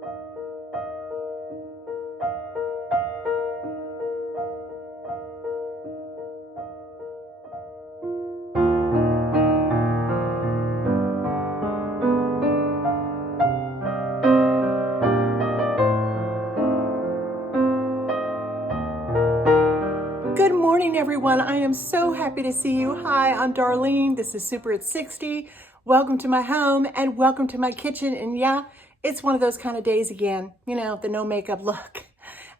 Good morning, everyone. I am so happy to see you. Hi, I'm Darlene. This is Super at 60. Welcome to my home and welcome to my kitchen. And yeah, it's one of those kind of days again, you know, the no makeup look.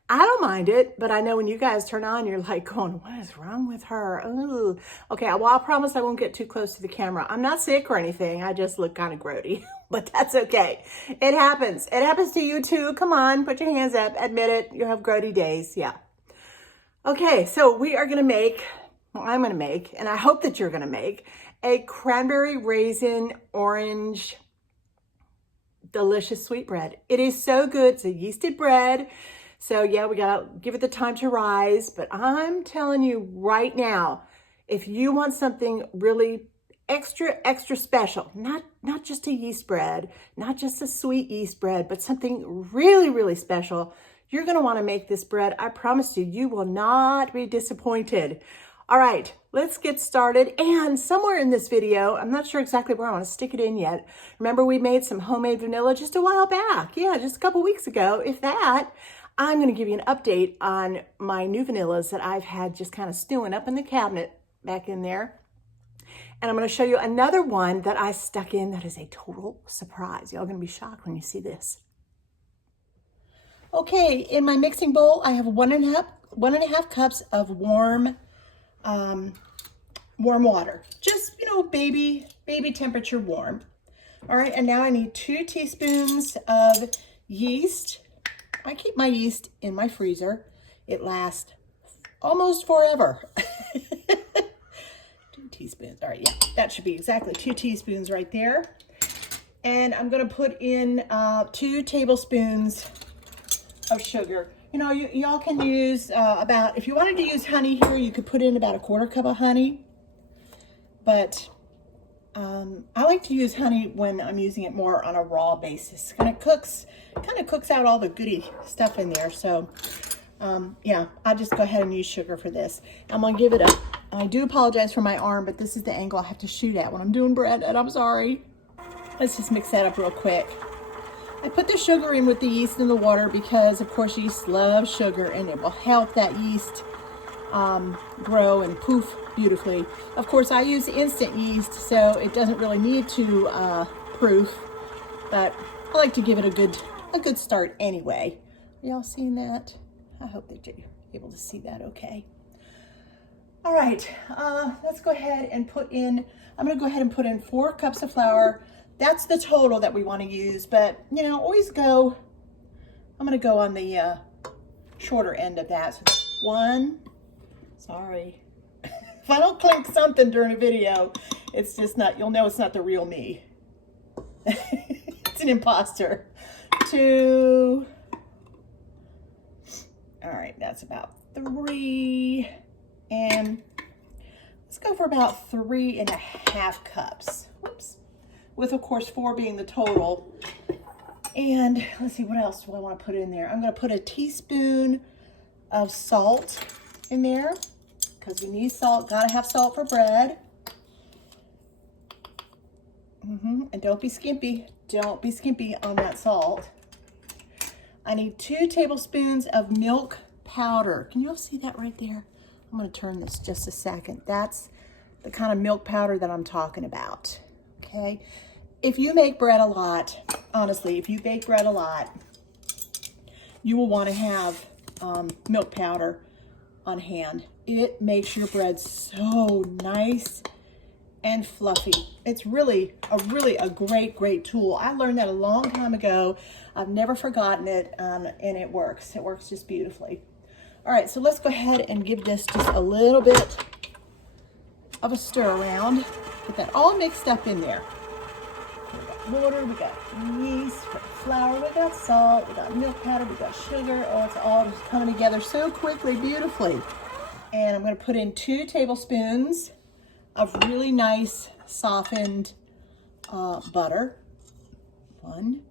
I don't mind it, but I know when you guys turn on, you're like going, what is wrong with her? Ooh. Okay, well, I promise I won't get too close to the camera. I'm not sick or anything. I just look kind of grody, but that's okay. It happens. It happens to you too. Come on, put your hands up. Admit it. You have grody days. Yeah. Okay, so we are gonna make, well, I'm gonna make, and I hope that you're gonna make, a cranberry raisin orange delicious sweetbread. It is so good. It's a yeasted bread. So yeah, we gotta give it the time to rise, but I'm telling you right now, if you want something really extra special, not just a yeast bread, not just a sweet yeast bread, but something really special, you're gonna wanna make this bread. I promise you, you will not be disappointed. All right, let's get started. And somewhere in this video, I'm not sure exactly where I wanna stick it in yet. Remember we made some homemade vanilla just a while back. Yeah, just a couple weeks ago, if that. I'm gonna give you an update on my new vanillas that I've had just kind of stewing up in the cabinet back in there. And I'm gonna show you another one that I stuck in that is a total surprise. Y'all gonna be shocked when you see this. Okay, in my mixing bowl, I have one and a half cups of warm water. Just, you know, baby temperature warm. All right, and now I need 2 teaspoons of yeast. I keep my yeast in my freezer. It lasts almost forever. 2 teaspoons, all right, yeah, that should be exactly 2 teaspoons right there. And I'm gonna put in 2 tablespoons of sugar. You know, y'all can use about, if you wanted to use honey here, you could put in about 1/4 cup of honey. But I like to use honey when I'm using it more on a raw basis. Kind of cooks out all the goody stuff in there. So yeah, I'll just go ahead and use sugar for this. I'm gonna give it a, I do apologize for my arm, but this is the angle I have to shoot at when I'm doing bread, and I'm sorry. Let's just mix that up real quick. I put the sugar in with the yeast and the water because, of course, yeast loves sugar, and it will help that yeast grow and poof beautifully. Of course, I use instant yeast, so it doesn't really need to proof, but I like to give it a good start anyway. Y'all seeing that? I hope that you're able to see that okay. All right, let's go ahead and put in, I'm gonna go ahead and put in 4 cups of flour. That's the total that we want to use, but you know, always go, I'm going to go on the shorter end of that. So 1, sorry. If I don't clink something during a video, it's just not, you'll know it's not the real me. It's an imposter. 2, all right, that's about 3, and let's go for about 3.5 cups. Whoops. With, of course, 4 being the total. And let's see, what else do I want to put in there? I'm going to put a teaspoon of salt in there because we need salt. Got to have salt for bread. And don't be skimpy. Don't be skimpy on that salt. I need 2 tablespoons of milk powder. Can you all see that right there? I'm going to turn this just a second. That's the kind of milk powder that I'm talking about. Okay. If you make bread a lot, honestly, if you bake bread a lot, you will want to have milk powder on hand. It makes your bread so nice and fluffy. It's really a great tool. I learned that a long time ago. I've never forgotten it, and it works. It works just beautifully. All right, so let's go ahead and give this just a little bit of a stir around. Get that all mixed up in there. We got water, we got yeast, we got flour, we got salt, we got milk powder, we got sugar. Oh, it's all just coming together so quickly, beautifully. And I'm going to put in 2 tablespoons of really nice softened butter. 1,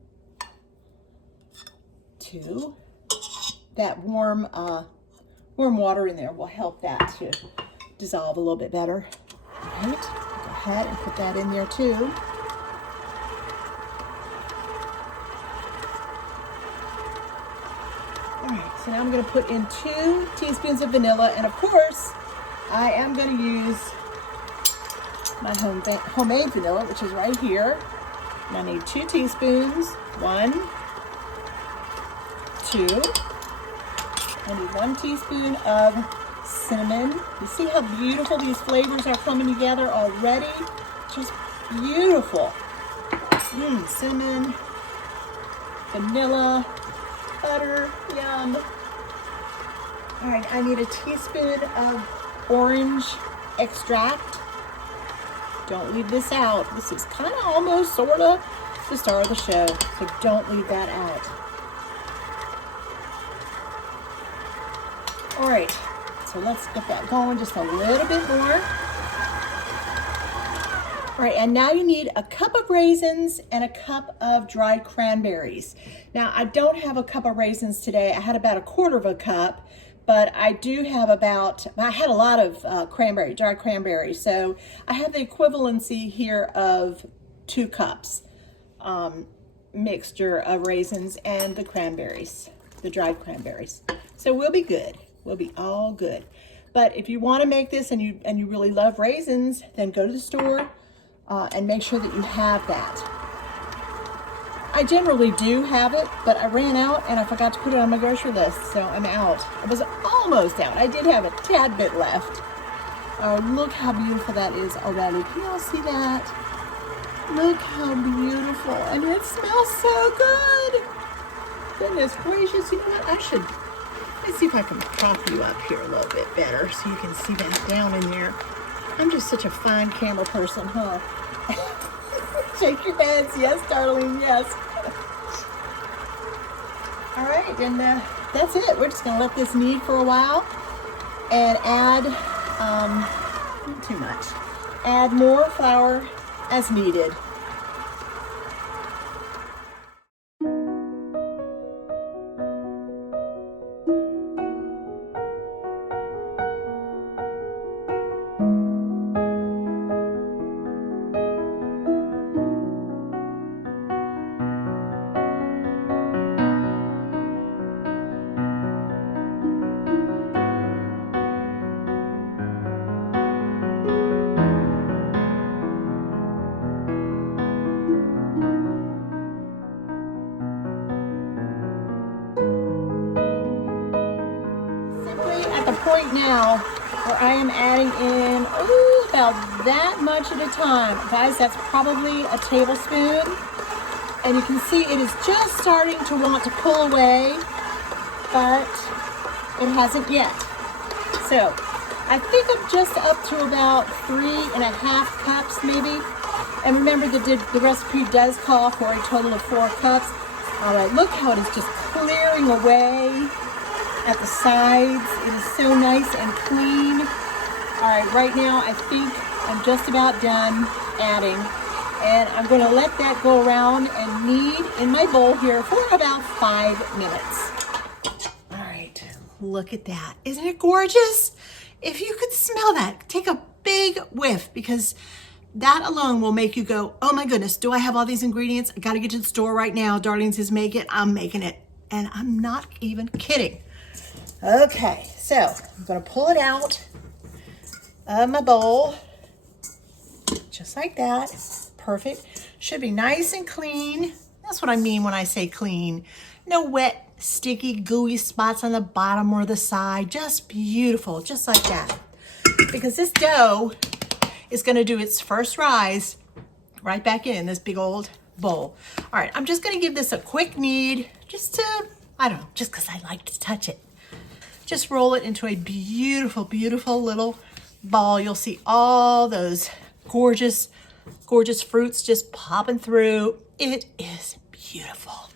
to. That warm water in there will help that to dissolve a little bit better. All right, go ahead and put that in there too. All right, so now I'm going to put in 2 teaspoons of vanilla, and of course, I am going to use my homemade vanilla, which is right here. And I need 2 teaspoons. 1, 2. I need 1 teaspoon of cinnamon. You see how beautiful these flavors are coming together already? Just beautiful. Cinnamon, vanilla, butter, yum. All right, I need a teaspoon of orange extract. Don't leave this out. This is kind of almost sort of the star of the show, so don't leave that out. All right, so let's get that going just a little bit more. All right, and now you need a cup of raisins and a cup of dried cranberries. Now, I don't have a cup of raisins today. I had about a quarter of a cup, but I do have I had a lot of dried cranberries. So I have the equivalency here of 2 cups mixture of raisins and the cranberries, the dried cranberries. So we'll be good. We'll be all good. But if you want to make this and you really love raisins, then go to the store and make sure that you have that. I generally do have it, but I ran out and I forgot to put it on my grocery list, so I'm out. I was almost out. I did have a tad bit left. Oh, look how beautiful that is already. Can y'all see that? Look how beautiful, and it smells so good. Goodness gracious, you know what? Let's see if I can prop you up here a little bit better so you can see that down in there. I'm just such a fine camera person, huh? Shake your heads. Yes, Darlene, yes. All right, and that's it. We're just going to let this knead for a while and add, not too much, add more flour as needed. Point now where I am adding in about that much at a time. Guys, that's probably a tablespoon. And you can see it is just starting to want to pull away, but it hasn't yet. So I think I'm just up to about 3.5 cups maybe. And remember the recipe does call for a total of 4 cups. All right, look how it is just clearing away at the sides. It is so nice and clean. All right, right now I think I'm just about done adding, and I'm going to let that go around and knead in my bowl here for about 5 minutes. All right, look at that. Isn't it gorgeous? If you could smell that, take a big whiff, because that alone will make you go, oh my goodness, do I have all these ingredients? I got to get to the store right now. Darlene says make it. I'm making it, and I'm not even kidding. Okay, so I'm going to pull it out of my bowl, just like that. Perfect. Should be nice and clean. That's what I mean when I say clean. No wet, sticky, gooey spots on the bottom or the side. Just beautiful, just like that. Because this dough is going to do its first rise right back in this big old bowl. All right, I'm just going to give this a quick knead, just to, I don't know, just because I like to touch it. Just roll it into a beautiful, beautiful little ball. You'll see all those gorgeous, gorgeous fruits just popping through. It is beautiful.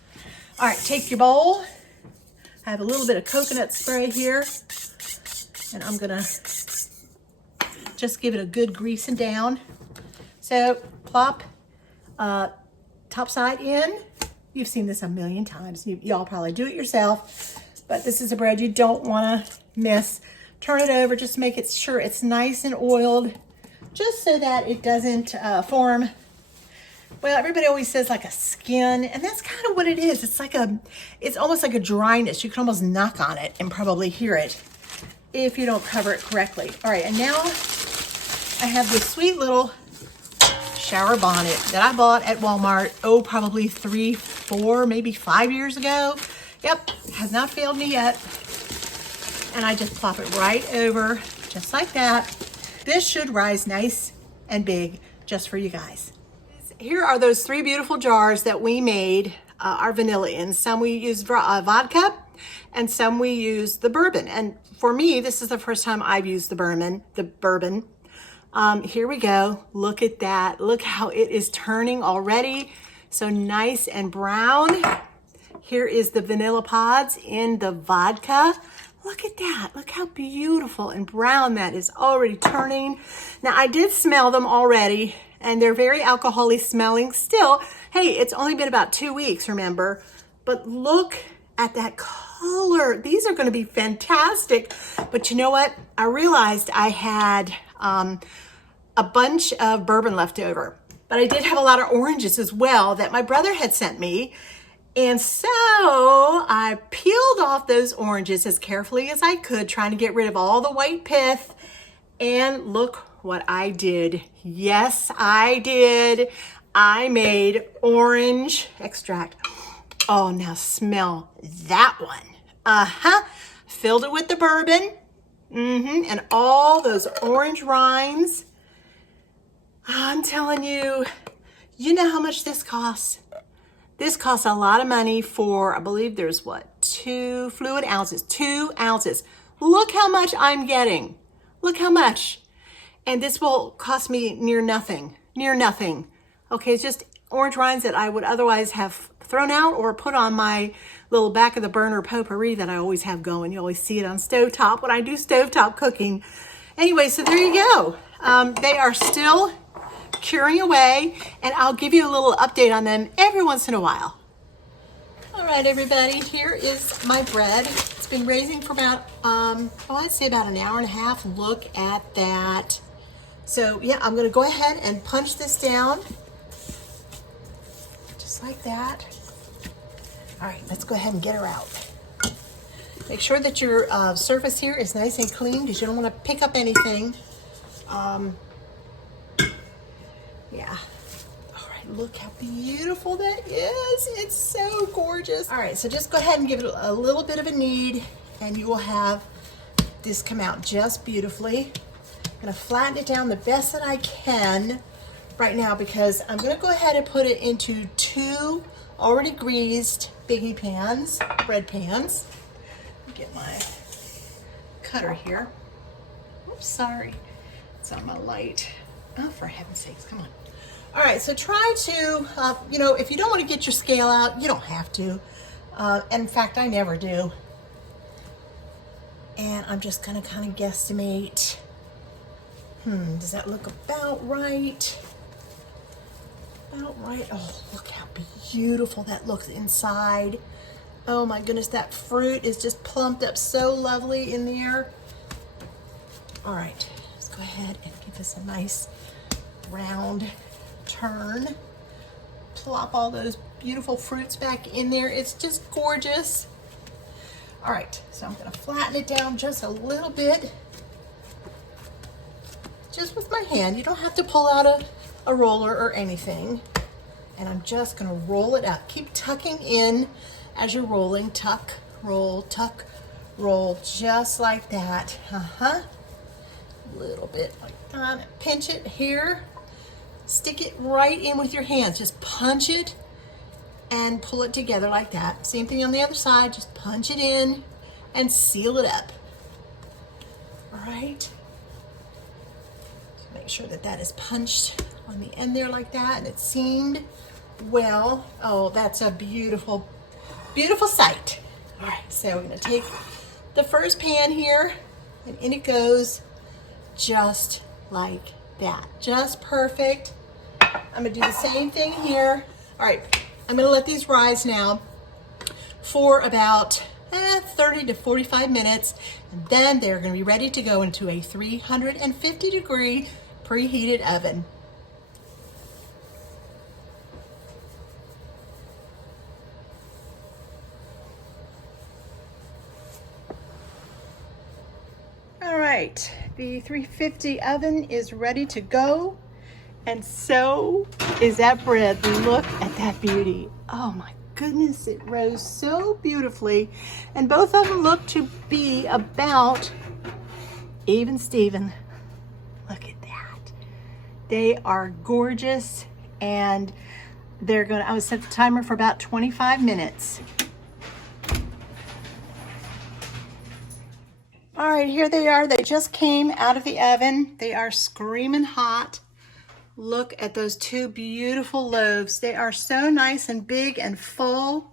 All right, take your bowl. I have a little bit of coconut spray here, and I'm gonna just give it a good greasing down. So plop top side in, You've seen this a million times. Y'all probably do it yourself, but this is a bread you don't want to miss. Turn it over, just make it sure it's nice and oiled, just so that it doesn't form. Well, everybody always says like a skin, and that's kind of what it is. It's almost like a dryness. You can almost knock on it and probably hear it if you don't cover it correctly. All right, and now I have this sweet little shower bonnet that I bought at Walmart, probably 3, 4, maybe 5 years ago. Yep, has not failed me yet. And I just plop it right over, just like that. This should rise nice and big just for you guys. Here are those 3 beautiful jars that we made our vanilla in. Some we used vodka, and some we used the bourbon. And for me, this is the first time I've used the bourbon. Here we go. Look at that. Look how it is turning already. So nice and brown. Here is the vanilla pods in the vodka. Look at that. Look how beautiful and brown that is already turning. Now, I did smell them already, and they're very alcoholic smelling still. Hey, it's only been about 2 weeks, remember? But look at that color. These are going to be fantastic. But you know what? I realized I had a bunch of bourbon left over, but I did have a lot of oranges as well that my brother had sent me. And so I peeled off those oranges as carefully as I could, trying to get rid of all the white pith. And look what I did. Yes, I did. I made orange extract. Oh, now smell that one. Filled it with the bourbon. And all those orange rinds. I'm telling you, you know how much this costs? This costs a lot of money for, I believe there's what, 2 fluid ounces, 2 ounces. Look how much I'm getting. Look how much. And this will cost me near nothing. Okay, it's just orange rinds that I would otherwise have thrown out or put on my little back of the burner potpourri that I always have going. You always see it on stovetop when I do stovetop cooking. Anyway, so there you go. They are still curing away, and I'll give you a little update on them every once in a while. All right, everybody, here is my bread. It's been raising for about, I'd say about an hour and a half. Look at that. So yeah, I'm gonna go ahead and punch this down, just like that. All right, let's go ahead and get her out. Make sure that your surface here is nice and clean, because you don't want to pick up anything. Yeah. All right, look how beautiful that is. It's so gorgeous. All right, so just go ahead and give it a little bit of a knead, and you will have this come out just beautifully. I'm gonna flatten it down the best that I can right now, because I'm gonna go ahead and put it into 2 already greased biggie pans, bread pans. Let me get my cutter here. Oops, sorry. It's on my light. Oh, for heaven's sakes, come on. All right, so try to, if you don't want to get your scale out, you don't have to. In fact, I never do. And I'm just gonna kind of guesstimate. Does that look about right? About right. Oh, look how beautiful that looks inside. Oh my goodness, that fruit is just plumped up so lovely in there. All right, let's go ahead and give this a nice round turn. Plop all those beautiful fruits back in there. It's just gorgeous. All right, so I'm gonna flatten it down just a little bit. Just with my hand. You don't have to pull out a roller or anything. And I'm just gonna roll it up. Keep tucking in as you're rolling. Tuck, roll, just like that. A little bit like that. Pinch it here. Stick it right in with your hands. Just punch it and pull it together like that. Same thing on the other side. Just punch it in and seal it up. All right. Make sure that that is punched on the end there like that, and it's seamed well. Oh, that's a beautiful, beautiful sight. All right, so we're gonna take the first pan here, and in it goes, just like that. Just perfect. I'm gonna do the same thing here. All right, I'm gonna let these rise now for about 30 to 45 minutes. And then they're gonna be ready to go into a 350-degree preheated oven. All right, the 350 oven is ready to go. And so is that bread. Look at that beauty. Oh my goodness, it rose so beautifully. And both of them look to be about even Steven. Look at that. They are gorgeous, and they're gonna, I would set the timer for about 25 minutes. All right, here they are. They just came out of the oven. They are screaming hot. Look at those two beautiful loaves. They are so nice and big and full.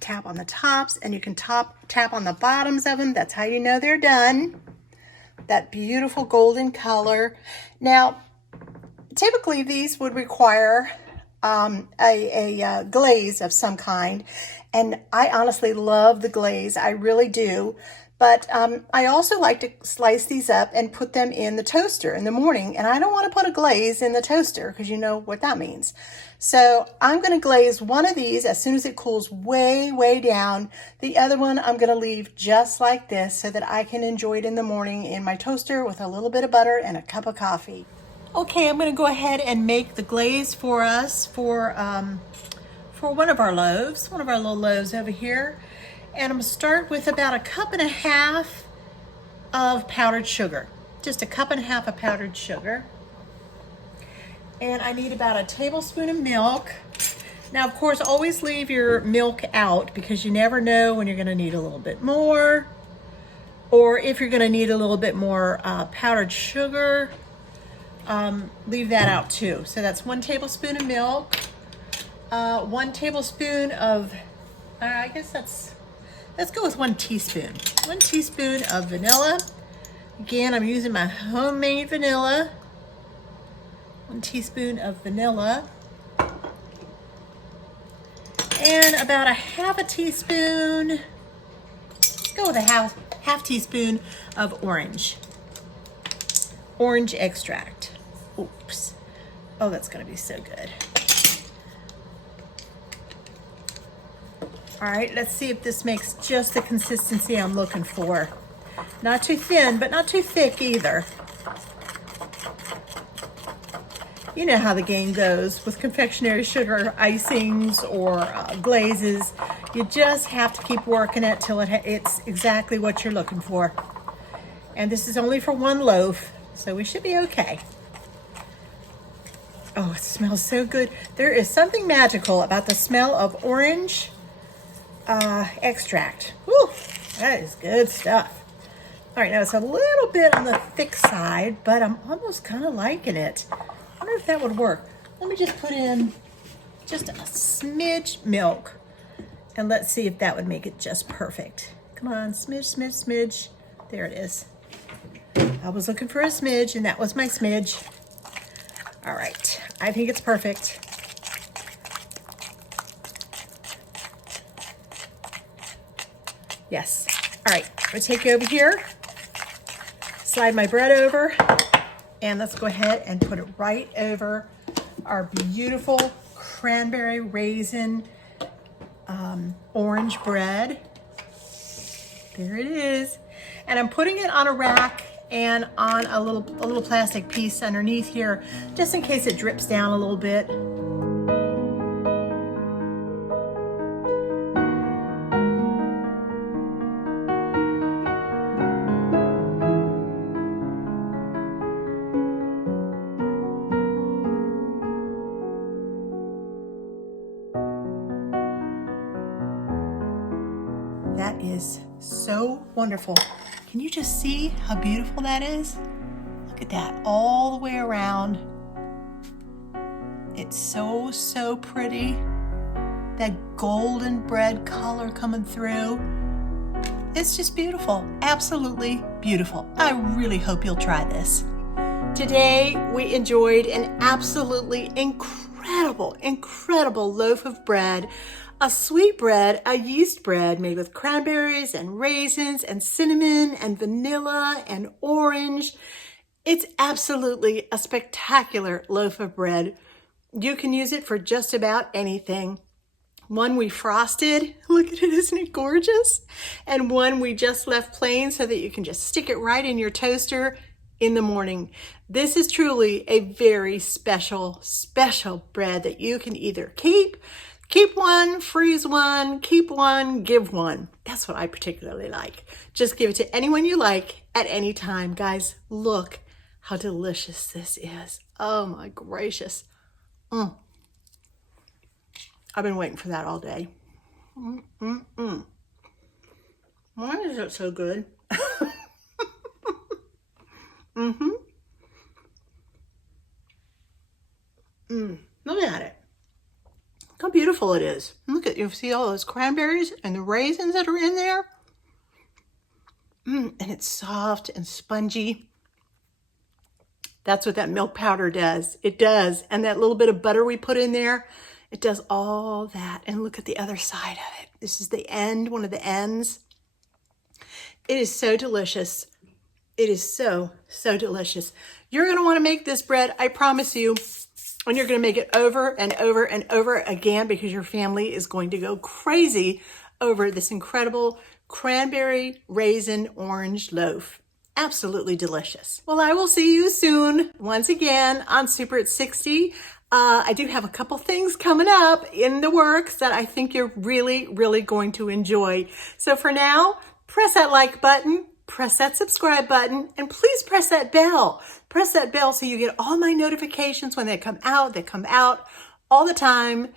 Tap on the tops, and you can tap on the bottoms of them. That's how you know they're done. That beautiful golden color. Now, typically these would require a glaze of some kind, and I honestly love the glaze. I really do. But I also like to slice these up and put them in the toaster in the morning. And I don't want to put a glaze in the toaster because you know what that means. So I'm going to glaze one of these as soon as it cools way, way down. The other one I'm going to leave just like this so that I can enjoy it in the morning in my toaster with a little bit of butter and a cup of coffee. Okay, I'm going to go ahead and make the glaze for us for one of our loaves, one of our little loaves over here. And I'm gonna start with about 1.5 cups of powdered sugar. Just 1.5 cups of powdered sugar. And I need about 1 tablespoon of milk. Now, of course, always leave your milk out because you never know when you're gonna need a little bit more, or if you're gonna need a little bit more powdered sugar, leave that out too. So that's 1 tablespoon of milk, 1 tablespoon of, I guess let's go with 1 teaspoon. 1 teaspoon of vanilla. Again, I'm using my homemade vanilla. 1 teaspoon of vanilla. And about 1/2 teaspoon, let's go with a half teaspoon of orange extract. Oops. Oh, that's gonna be so good. All right, let's see if this makes just the consistency I'm looking for. Not too thin, but not too thick either. You know how the game goes with confectionery sugar icings or glazes. You just have to keep working it till it's exactly what you're looking for. And this is only for one loaf, so we should be okay. Oh, it smells so good. There is something magical about the smell of orange extract. Woo, that is good stuff. All right, now it's a little bit on the thick side, but I'm almost kind of liking it. I wonder if that would work. Let me just put in just a smidge milk, and let's see if that would make it just perfect. Come on, smidge, smidge, smidge. There it is. I was looking for a smidge, and that was my smidge. All right, I think it's perfect. Yes. All right, I'm gonna take you over here, slide my bread over, and let's go ahead and put it right over our beautiful cranberry raisin orange bread. There it is. And I'm putting it on a rack and on a little plastic piece underneath here, just in case it drips down a little bit. That is so wonderful. Can you just see how beautiful that is? Look at that all the way around. It's so, so pretty. That golden bread color coming through. It's just beautiful, absolutely beautiful. I really hope you'll try this. Today we enjoyed an absolutely incredible incredible, incredible loaf of bread. A sweet bread, a yeast bread made with cranberries and raisins and cinnamon and vanilla and orange. It's absolutely a spectacular loaf of bread. You can use it for just about anything. One we frosted, look at it, isn't it gorgeous? And one we just left plain so that you can just stick it right in your toaster in the morning. This is truly a very special, special bread that you can either keep one, freeze one, keep one, give one. That's what I particularly like. Just give it to anyone you like at any time. Guys, look how delicious this is. Oh my gracious. I've been waiting for that all day. Why is it so good? Look at it. Look how beautiful it is. Look at, you see all those cranberries and the raisins that are in there? And it's soft and spongy. That's what that milk powder does. It does. And that little bit of butter we put in there, it does all that. And look at the other side of it. This is the end, one of the ends. It is so delicious. It is so, so delicious. You're going to want to make this bread, I promise you. And you're going to make it over and over and over again because your family is going to go crazy over this incredible cranberry raisin orange loaf. Absolutely delicious. Well, I will see you soon once again on Super at 60. I do have a couple things coming up in the works that I think you're really, really going to enjoy. So for now, press that like button, press that subscribe button, and please press that bell. Press that bell so you get all my notifications when they come out. They come out all the time.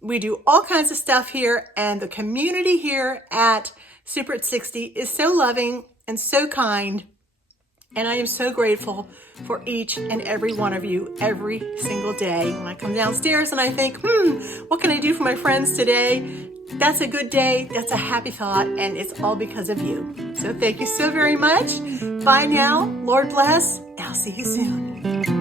We do all kinds of stuff here, and the community here at Super at 60 is so loving and so kind. And I am so grateful for each and every one of you every single day. When I come downstairs and I think, what can I do for my friends today? That's a good day. That's a happy thought. And it's all because of you. So thank you so very much. Bye now. Lord bless. I'll see you soon.